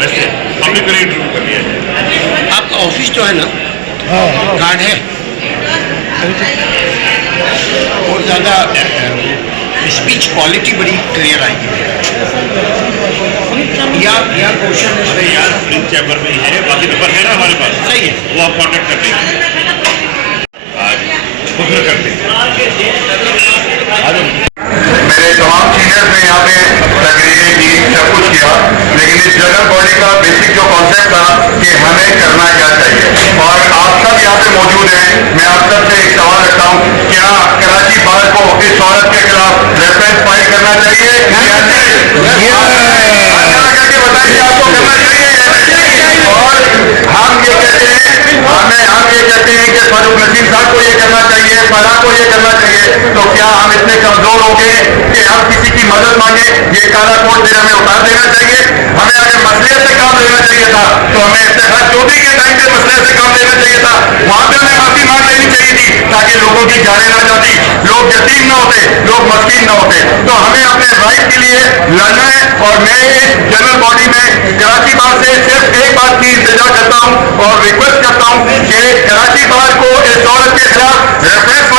वैसे हमने करीब इंटरव्यू कर लिया है। आपका ऑफिस जो है ना कार्ड है और ज़्यादा स्पीच क्वालिटी बड़ी क्लियर आएगी या क्वेश्चन अरे यार प्रिंट चैम्बर में ही है, बाकी नंबर है ना हमारे पास, सही है, वो आप कॉन्टेक्ट कर देंगे। आज बुक कर देंगे। मेरे तमाम सीनियर्स ने यहाँ पे तकरीरें की, सब कुछ किया, लेकिन इस जनरल बॉडी का बेसिक जो कॉन्सेप्ट था कि हमें करना क्या चाहिए, और आप सब यहाँ पे मौजूद हैं। मैं आप सब से एक सवाल रखता हूँ, क्या कराची बार को इस औरत के खिलाफ रेफरेंस फाइल करना चाहिए या नहीं? करके बताइए आपको करना चाहिए या नहीं? और हम ये कहते हैं कि फारूक नसीम साहब को ये करना चाहिए, फलाह को ये करना चाहिए, तो क्या हम इतने कमजोर हो गए कि हम किसी की मदद मांगे? ये काला कोट फिर हमें उतार देना चाहिए। हमें अगर मसले से काम लेना चाहिए था तो हमें इफ्तिखार चौधरी के टाइम पे मसले से काम लेना चाहिए था, वहां पे हमें माफी मांग लेनी चाहिए थी ताकि लोगों की जाने ना जाती, लोग यतीम ना होते, लोग मस्कीन ना होते। तो हमें अपने राइट के लिए लड़ना है, और मैं इस जनरल बॉडी में कराची बार से सिर्फ एक बात की इंतजार करता हूँ और रिक्वेस्ट करता हूँ कि कराची बार को इस औरत के खिलाफ रेफरेंस